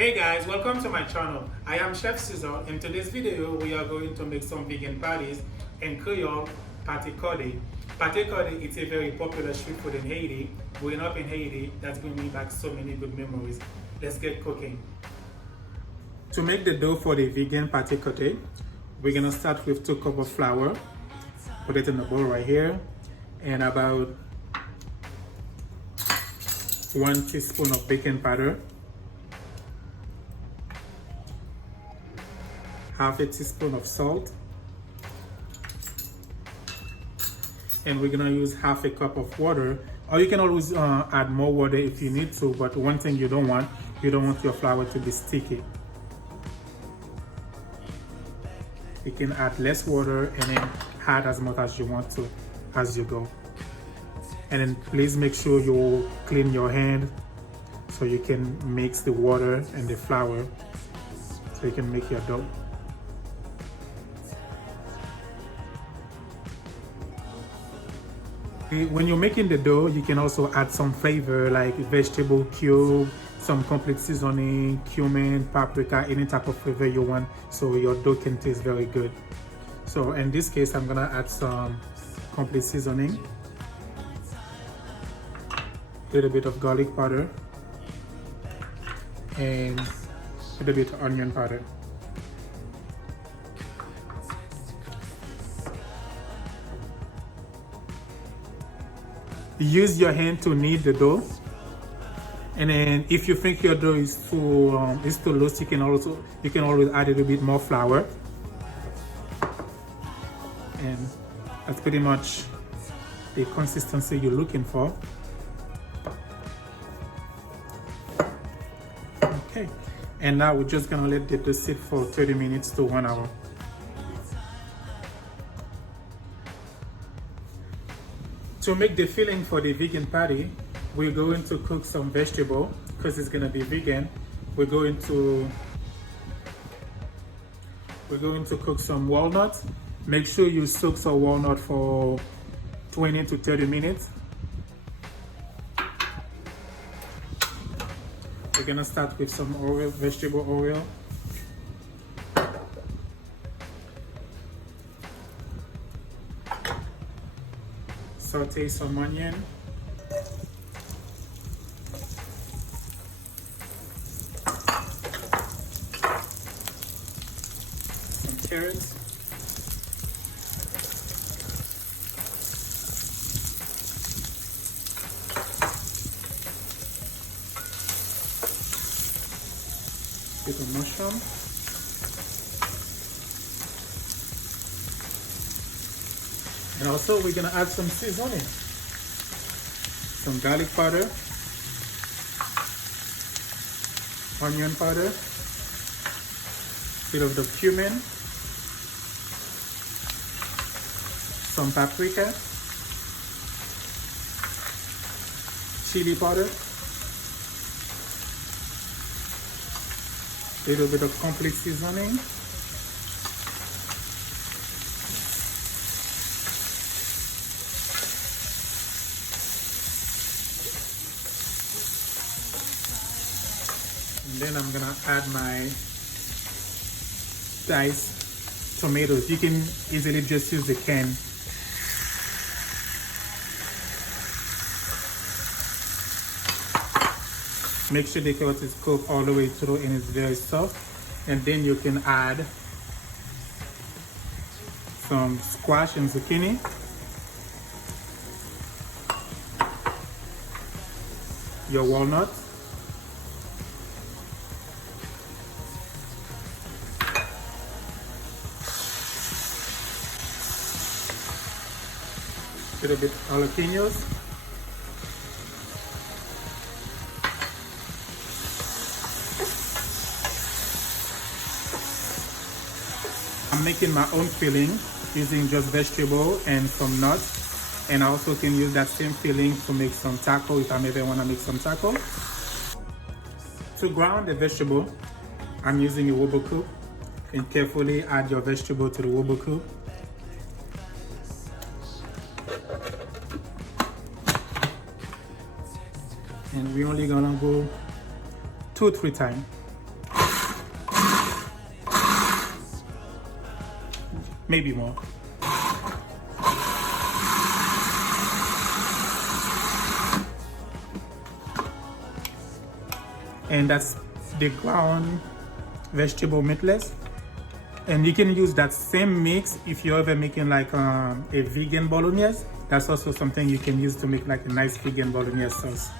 Hey guys, welcome to my channel. I am Chef Cesar. In today's video, we are going to make some vegan patties in Creole, Pate Kòde. Pate Kòde is a very popular street food in Haiti. Growing up in Haiti, that's bringing me back so many good memories. Let's get cooking. To make the dough for the vegan Pate Kòde, we're gonna start with 2 cups of flour. Put it in the bowl right here, and about 1 teaspoon of baking powder, half a teaspoon of salt, and we're gonna use half a cup of water, or you can always add more water if you need to, but one thing you don't want your flour to be sticky. You can add less water and then add as much as you want to as you go. And then please make sure you clean your hand so you can mix the water and the flour so you can make your dough. When you're making the dough, you can also add some flavor like vegetable cube, some complete seasoning, cumin, paprika, any type of flavor you want, so your dough can taste very good. So in this case, I'm gonna add some complete seasoning, a little bit of garlic powder, and a little bit of onion powder. Use your hand to knead the dough, and then if you think your dough is too loose, you can always add a little bit more flour, and that's pretty much the consistency you're looking for. Okay, and now we're just gonna let the dough sit for 30 minutes to 1 hour. To make the filling for the vegan patty, we're going to cook some vegetable because it's gonna be vegan. We're going to cook some walnut. Make sure you soak some walnut for 20 to 30 minutes. We're gonna start with some oil, vegetable oil. Saute some onion, some carrots, bit of mushroom, and also we're gonna add some seasoning, some garlic powder, onion powder, bit of the cumin, some paprika, chili powder, little bit of complete seasoning, and then I'm gonna add my diced tomatoes. You can easily just use the can. Make sure the carrot is cooked all the way through and it's very soft. And then you can add some squash and zucchini. Your walnut. A little bit jalapeños. I'm making my own filling using just vegetable and some nuts, and I also can use that same filling to make some taco if I ever want to make some taco. To ground the vegetable, I'm using a wobble cube, and carefully add your vegetable to the wobble cube. And we're only gonna go 2-3 times. maybe more. And that's the ground vegetable meatless. And you can use that same mix if you're ever making like a vegan bolognese. That's also something you can use to make like a nice vegan bolognese sauce.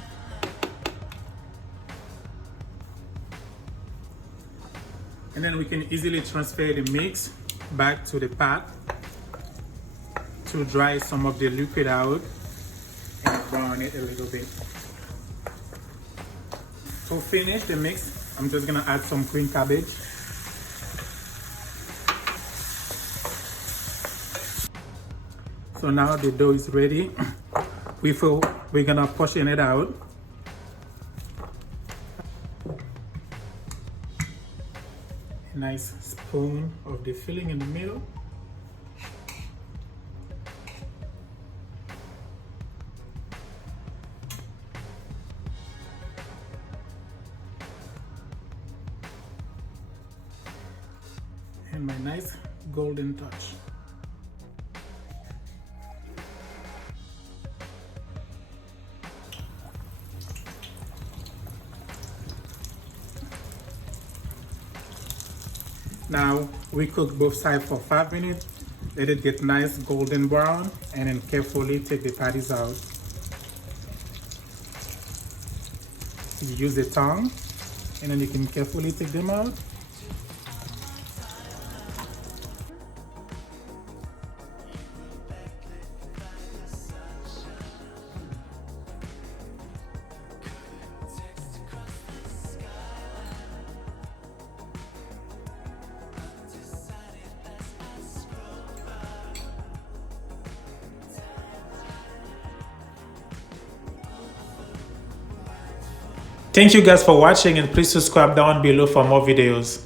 And then we can easily transfer the mix back to the pot to dry some of the liquid out and brown it a little bit. To finish the mix, I'm just gonna add some green cabbage. So now the dough is ready. We're gonna portion it out. A nice spoon of the filling in the middle. And my nice golden touch. Now we cook both sides for 5 minutes. Let it get nice golden brown and then carefully take the patties out. You use the tongue and then you can carefully take them out. Thank you guys for watching, and please subscribe down below for more videos.